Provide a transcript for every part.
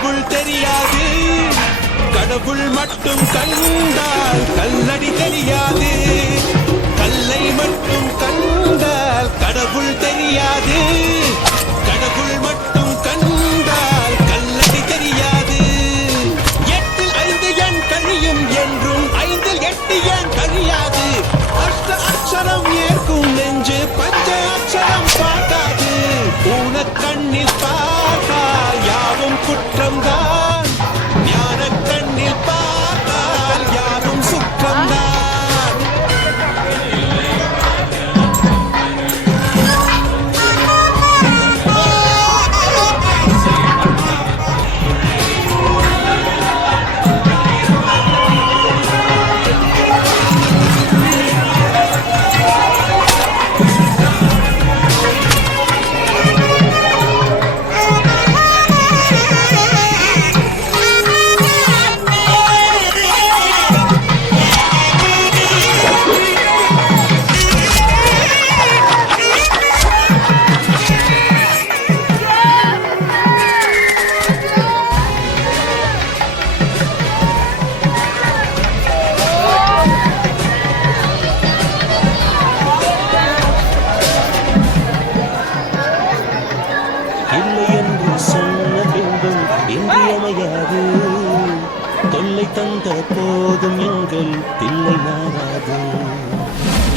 கடவுள் தெரியாது, கடவுள் மட்டும் கண்டால் கல்லடி தெரியாது. கல்லை மட்டும் கண்டால் கடவுள் தெரியாது, கடவுள் மட்டும் கண்டால் கல்லடி தெரியாது. 8 5 எண் கழியும் என்றும் 5 8 எண் கழியாது. அஷ்ட அக்ஷரம் ஏற்கும் நெஞ்சு பஞ்ச அக்ஷரம் பார்க்காது. பூன கண்ணில் பார்த்தால் யாவும் குற்றம்தான், ஞான கண்ணில் பார்த்தால் யாவும் சுற்றம்தான். இன்றியமையாது, தொல்லை தந்த போதும் எங்கள் தில்லை மாறாது.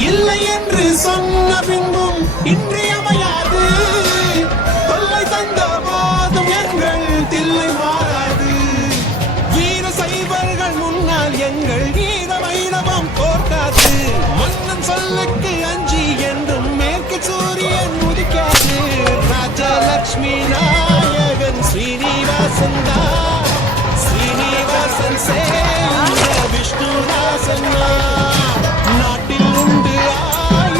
இல்லை என்று சொன்ன பின்பும் இன்றியமையாது, தொல்லை தந்த போதும் எங்கள் தில்லை மாறாது. வீர சைவர்கள் முன்னால் எங்கள் வீர வைரவம் போர்க்காது. மன்னன் சொல்லுக்கு அஞ்சி என்றும் மேற்கு சூரியன் உதிக்காது. ராஜலட்சுமி நாயகன் ஸ்ரீனிவாசன் தான், ஸ்ரீனிவாசன் சேர்ந்த விஷ்ணுதாசன் நாட்டில் உண்டு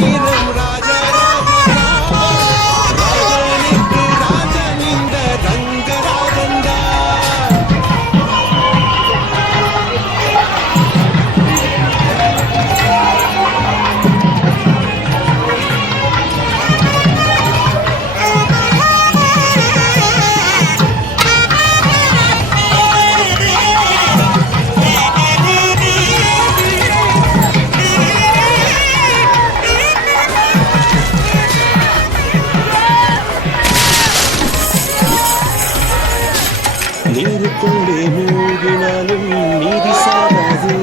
1000 ராஜராஜன். ராஜனுக்கு ராஜன் இந்த ரங்கராஜன் தான். நீருக்குள்ளே மூழ்கினாலும் நீதி சாராது,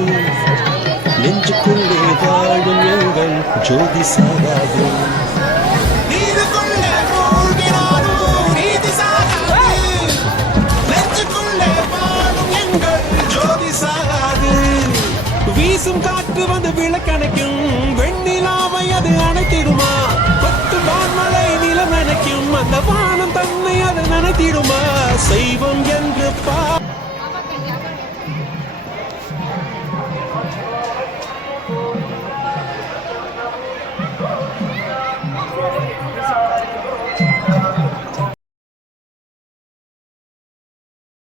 நெஞ்சுக்குள்ளே வாழும் எங்கள் ஜோதி சாராது. நீருக்குள்ளே மூழ்கினாலும் நீதி சாராது, நெஞ்சுக்குள்ளே வாழும் எங்கள் ஜோதி சாராது. வீசும் காற்று வந்து விளக்கணைக்கும், வெண்ணிலாவை அது அணைத்திடுமா? கொத்து வான்மழை நிலம் நினைக்கும், அந்த வானம் தன்னை அது நினைத்திடுமா? செய்வோம்